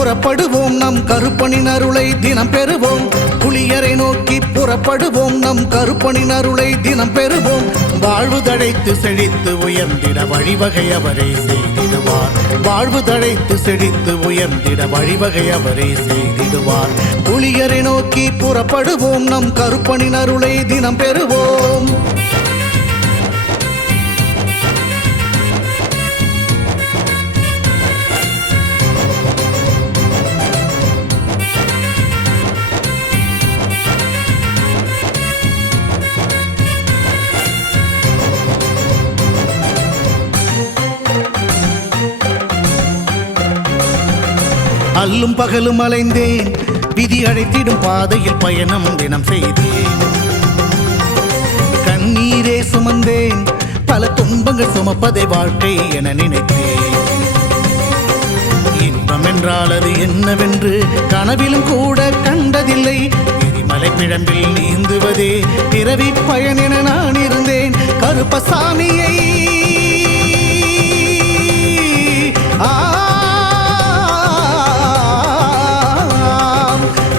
புறப்படுவோம் நம் கருப்பனின் அருளை தினம் பெறுவோம். புலியரை நோக்கி புறப்படுவோம் நம் கருப்பனின் அருளை தினம் பெறுவோம். வாழ்வு தழைத்து செழித்து உயர்ந்திட வழிவகை அவரே செய்திடுவார். வாழ்வு தழைத்து செழித்து உயர்ந்திட வழிவகை அவரே செய்திடுவார். புலியரை நோக்கி புறப்படுவோம் நம் கருப்பனின் அருளை தினம் பெறுவோம். அல்லும் பகலும் அலைந்தேன், விதி அழைத்திடும் பாதையில் பயணம் தினம் செய்தேன். கண்ணீரே சுமந்தேன், பல துன்பங்கள் சுமப்பதை வாழ்க்கை என நினைத்தேன். இன்பம் என்றால் அது என்னவென்று கனவிலும் கூட கண்டதில்லை. எரிமலை பிழம்பில் நீந்துவதே பிறவி பயன் என நான் இருந்தேன். கருப்பசாமியை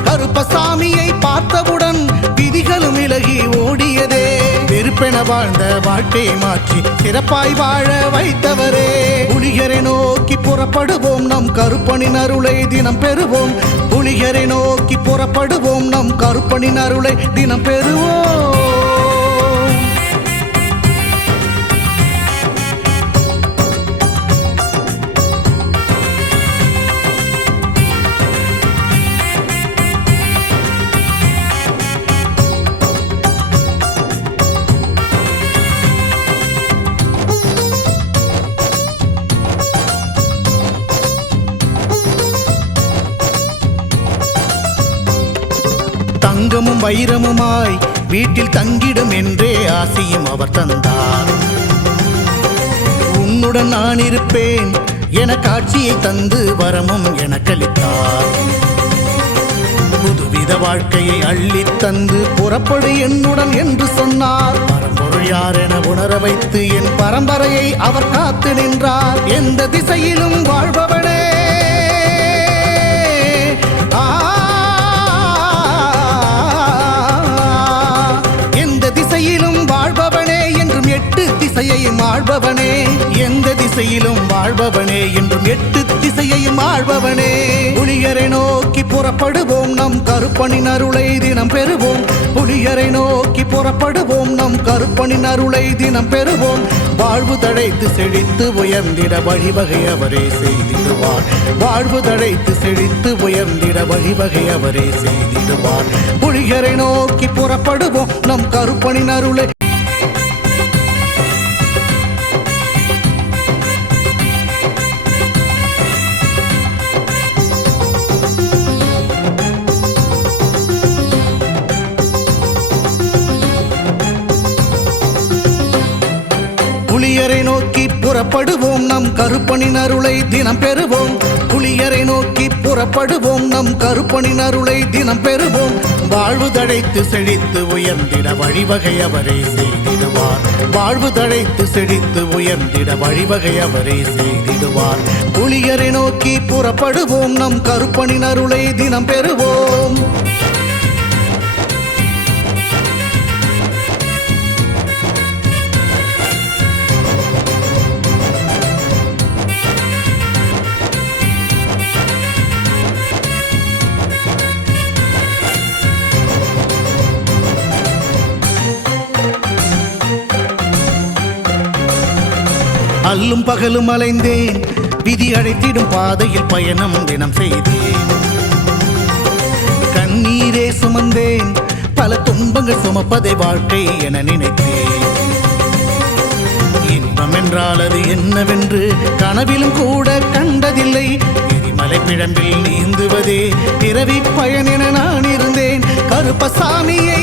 கருப்பசாமியை பார்த்தவுடன் விதிகளும் விலகி ஓடியதே. வெறுப்பென வாழ்ந்த வாழ்க்கையை மாற்றி சிறப்பாய் வாழ வைத்தவரே. புலியரை நோக்கி புறப்படுவோம் நம் கருப்பனின் அருளை தினம் பெறுவோம். புலியரை நோக்கி புறப்படுவோம் நம் கருப்பனின் அருளை தினம் பெறுவோம். தங்கமும் வைரமுமாய் வீட்டில் தங்கிடும் என்றே ஆசையும் அவர் தந்தார். உன்னுடன் நான் இருப்பேன் என காட்சியை தந்து வரமும் எனக்களித்தார். புதுவித வாழ்க்கையை அள்ளி தந்து புறப்படு என்னுடன் என்று சொன்னார். பரம்பொருள் யார் என உணர வைத்து என் பரம்பரையை அவர் காத்து நின்றார். எந்த திசையிலும் வாழ்பவனே, வாழ்பவனே என்றும் எட்டு திசையையும் ஆள்பவனே. எந்த திசையிலும் வாழ்பவனே என்றும் எட்டு திசையையும் ஆள்பவனே. புலியரை நோக்கி புறப்படுவோம் நம் கருப்பனின் அருளை தினம் பெறுவோம். புலியரை நோக்கி புறப்படுவோம் நம் கருப்பனின் அருளை தினம் பெறுவோம். வாழ்வு தழைத்து செழித்து உயர்ந்திட வழிவகை அவரே செய்திடுவார். வாழ்வு தழைத்து செழித்து உயர்ந்திட வழிவகை அவரே செய்திடுவார். புலியரை நோக்கி புறப்படுவோம் நம் கருப்பனின் அருளை. புலியரை நோக்கி புறப்படுவோம் நம் கருப்பனின் அருளை தினம் பெறுவோம். புலியரை நோக்கி புறப்படுவோம் நம் கருப்பனின் அருளை தினம் பெறுவோம். வாழ்வு தழைத்து செழித்து உயர்ந்திட வழிவகை அவரே செய்திடுவார். வாழ்வு தழைத்து செழித்து உயர்ந்திட வழிவகை அவரே செய்திடுவார். புலியரை நோக்கி புறப்படுவோம் நம் கருப்பனின் அருளை தினம் பெறுவோம். அல்லும் பகலும் அலைந்தேன், விதி அழைத்திடும் பாதையில் பயணம் தினம் செய்தேன். கண்ணீரே சுமந்தேன், பல துன்பங்கள் சுமப்பதை வாழ்க்கை என நினைத்தேன். இன்பம் என்றால் அது என்னவென்று கனவிலும் கூட கண்டதில்லை. எரிமலை பிழம்பில் நீந்துவதே பிறவி பயன் என நான் இருந்தேன். கருப்பசாமியை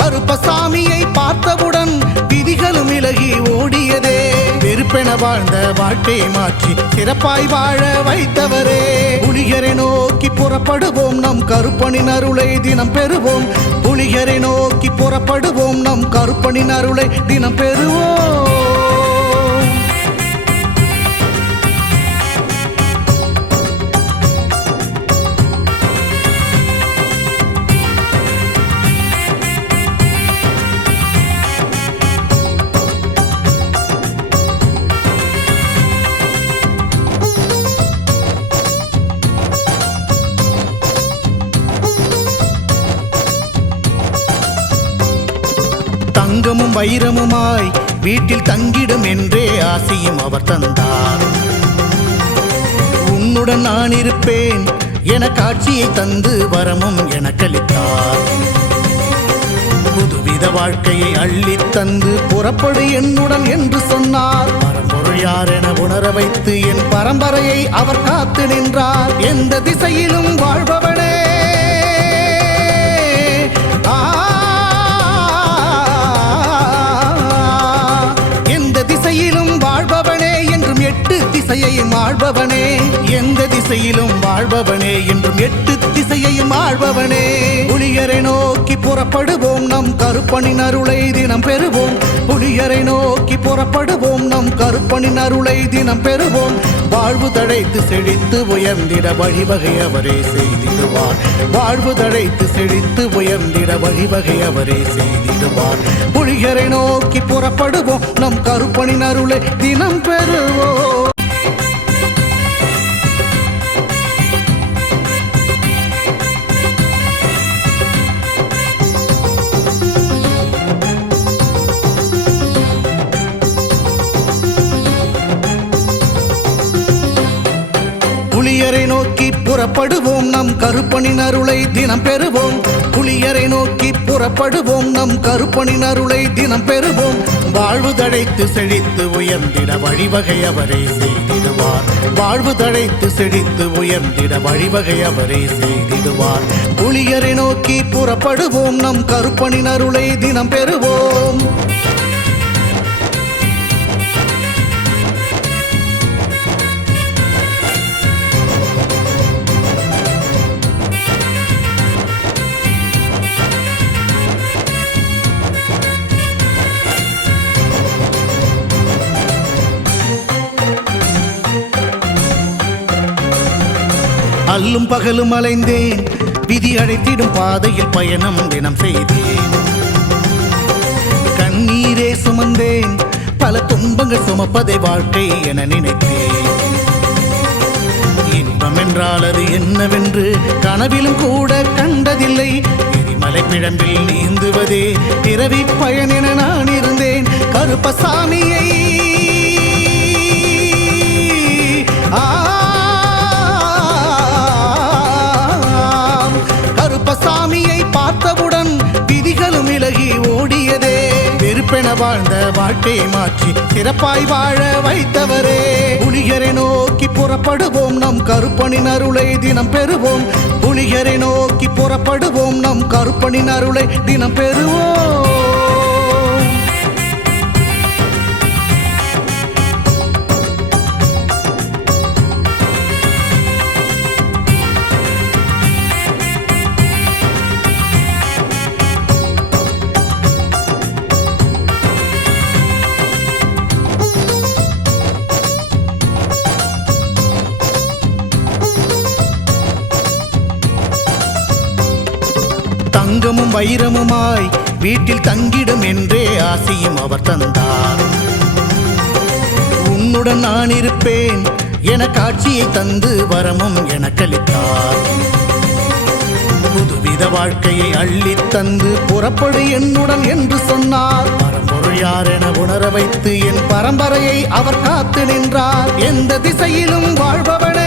கருப்பசாமியை பார்த்தவுடன் விதிகளும் விலகி ஓடியதே. வெறுப்பென வாழ்ந்த வாழ்க்கையை மாற்றி சிறப்பாய் வாழ வைத்தவரே. புலிகரை நோக்கி புறப்படுவோம், நம் கருப்பனின் அருளை தினம் பெறுவோம். புலிகரை நோக்கி புறப்படுவோம், நம் கருப்பனின் அருளை தினம் பெறுவோம். தங்கமும் வைரமுமாய் வீட்டில் தங்கிடும் என்றே ஆசையும் அவர் தந்தார். உன்னுடன் நான் இருப்பேன் என காட்சியை தந்து வரமும் எனக்களித்தார். புதுவித வாழ்க்கையை அள்ளித் தந்து புறப்படு என்னுடன் என்று சொன்னார். பரம்பொருள் யார் என உணர வைத்து என் பரம்பரையை அவர் காத்து நின்றார். எந்த திசையிலும் வாழ்பவனே, வாழ்பவனே என்றும் எட்டு திசையையும் ஆள்பவனே. எந்த திசையிலும் வாழ்பவனே என்றும் எட்டு திசையையும் ஆள்பவனே. புலிகரை நோக்கி புறப்படுவோம், நம் கருப்பனின் அருளை தினம் பெறுவோம். புலிகரை நோக்கி புறப்படுவோம், நம் கருப்பனின் அருளை தினம் பெறுவோம். வாழ்வு தழைத்து செழித்து உயர்ந்திட வழிவகை அவரே செய்திடுவார். வாழ்வு தழைத்து செழித்து உயர்ந்திட வழிவகை அவரே செய்திடுவார். புலிகரை நோக்கி புறப்படுவோம், நம் கருப்பனின் அருளை தினம் பெறுவோம். புலியரை நோக்கி புறப்படுவோம், நம் கருப்பனின் அருளை தினம் பெறுவோம். புலியரை நோக்கி புறப்படுவோம், நம் கருப்பனின் அருளை தினம் பெறுவோம். வாழ்வு தழைத்து செழித்து உயர்ந்திட வழிவகை அவரே செய்திடுவார். வாழ்வு தழைத்து செழித்து உயர்ந்திட வழிவகை அவரே செய்திடுவார். புலியரை நோக்கி புறப்படுவோம், நம் கருப்பனின் அருளை தினம் பெறுவோம். அல்லும் பகலும் அலைந்தேன், விதி அழைத்திடும் பாதையில் பயணம் தினம் செய்தேன். கண்ணீரே சுமந்தேன், பல துன்பங்கள் சுமப்பதை வாழ்க்கை என நினைத்தேன். இன்பம் என்றால் அது என்னவென்று கனவிலும் கூட கண்டதில்லை. எரிமலை பிழம்பில் நீந்துவதே பிறவி பயன் என நான் இருந்தேன். கருப்பசாமியை கருப்பசாமியை பார்த்தவுடன் விதிகளும் விலகி ஓடியதே. வெறுப்பென வாழ்ந்த வாழ்க்கையை மாற்றி சிறப்பாய் வாழ வைத்தவரே. புலிகரை நோக்கி புறப்படுவோம், நம் கருப்பனின் அருளை தினம் பெறுவோம். புலிகரை நோக்கி புறப்படுவோம், நம் கருப்பனின் அருளை தினம் பெறுவோம். தங்கமும் வைரமுமாய் வீட்டில் தங்கிடும் என்றே ஆசையும் அவர் தந்தார். உன்னுடன் நான் இருப்பேன் என காட்சியை தந்து வரமும் எனக்களித்தார். புதுவித வாழ்க்கையை அள்ளித் தந்து புறப்படு என்னுடன் என்று சொன்னார். பரம்பொருள் யார் என உணர வைத்து என் பரம்பரையை அவர் காத்து நின்றார். எந்த திசையிலும் வாழ்பவனே,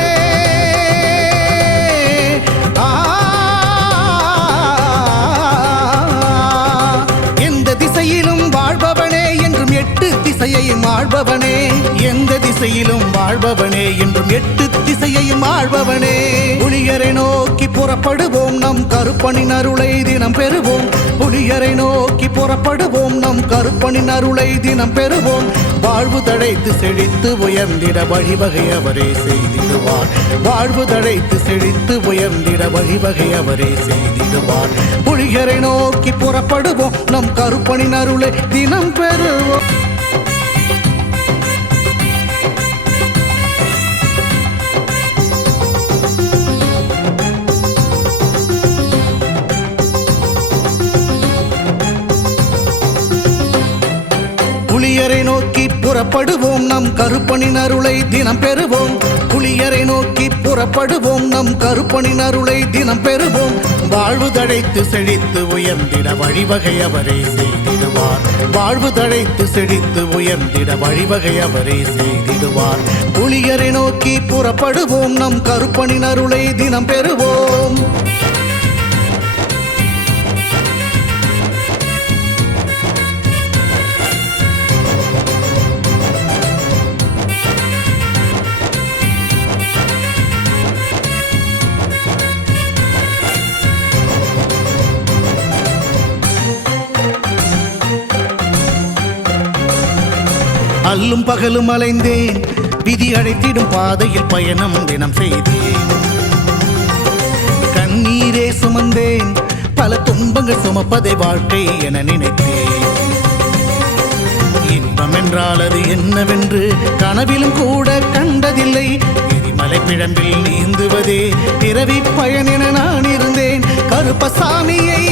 திசையிலும் வாழ்பவனே என்றும் எட்டு திசையையும் ஆள்பவனே. எந்த திசையிலும் வாழ்பவனே என்றும் எட்டு திசையையும் ஆள்பவனே. புலிகரை நோக்கி புறப்படுவோம், நம் கருப்பனின் அருளை தினம் பெறுவோம். புலிகரை நோக்கி புறப்படுவோம், நம் கருப்பனின் அருளை தினம் பெறுவோம். வாழ்வு தழைத்து செழித்து உயர்ந்திட வழிவகை அவரே செய்திடுவார். வாழ்வு தழைத்து செழித்து உயர்ந்திட வழிவகை அவரே செய்திடுவார். புலிகரை நோக்கி புறப்படுவோம், நம் கருப்பனின் அருளை தினம் பெறுவோம். புலியரை நோக்கி புறப்படுவோம், நம் கருப்பனின் அருளை தினம் பெறுவோம். புலியரை நோக்கி புறப்படுவோம், நம் கருப்பனின் அருளை தினம் பெறுவோம். வாழ்வு தழைத்து செழித்து உயர்ந்திட வழிவகை அவரே செய்திடுவார். வாழ்வு தழைத்து செழித்து உயர்ந்திட வழிவகை அவரே செய்திடுவார். புலியரை நோக்கி புறப்படுவோம், நம் கருப்பனின் அருளை தினம் பெறுவோம். அல்லும் பகலும் அலைந்தேன், விதி அழைத்திடும் பாதையில் பயணம் தினம் செய்தேன். கண்ணீரே சுமந்தேன், பல துன்பங்கள் சுமப்பதை வாழ்க்கை என நினைத்தேன். இன்பம் என்றால் அது என்னவென்று கனவிலும் கூட கண்டதில்லை. எரிமலை பிழம்பில் நீந்துவதே பிறவி பயன் என நான் இருந்தேன். கருப்பசாமியை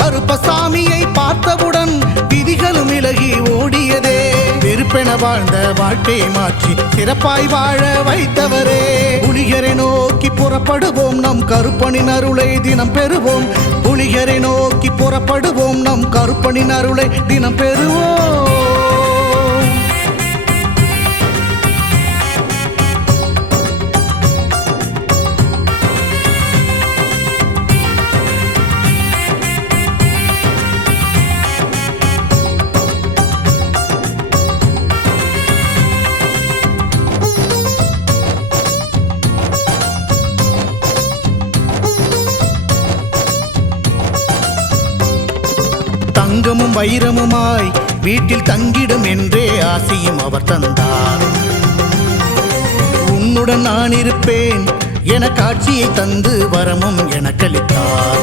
கருப்பசாமியை பார்த்தவுடன் விதிகளும் விலகி ஓடியதே. வெறுப்பென வாழ்ந்த வாழ்க்கையை மாற்றி சிறப்பாய் வாழ வைத்தவரே. புலிகரை நோக்கி புறப்படுவோம், நம் கருப்பனின் அருளை தினம் பெறுவோம். புலிகரை நோக்கி புறப்படுவோம், நம் கருப்பனின் அருளை தினம் பெறுவோம். தங்கமும் வைரமுமாய் வீட்டில் தங்கிடும் என்றே ஆசையும் அவர் தந்தார். உன்னுடன் நான் இருப்பேன் என காட்சியை தந்து வரமும் எனக்களித்தார்.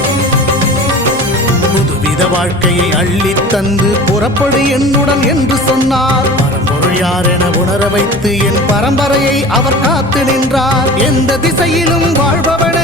புதுவித வாழ்க்கையை அள்ளி தந்து புறப்படு என்னுடன் என்று சொன்னார். பரம்பொருள் யார் என உணர வைத்து என் பரம்பரையை அவர் காத்து நின்றார். எந்த திசையிலும் வாழ்பவனே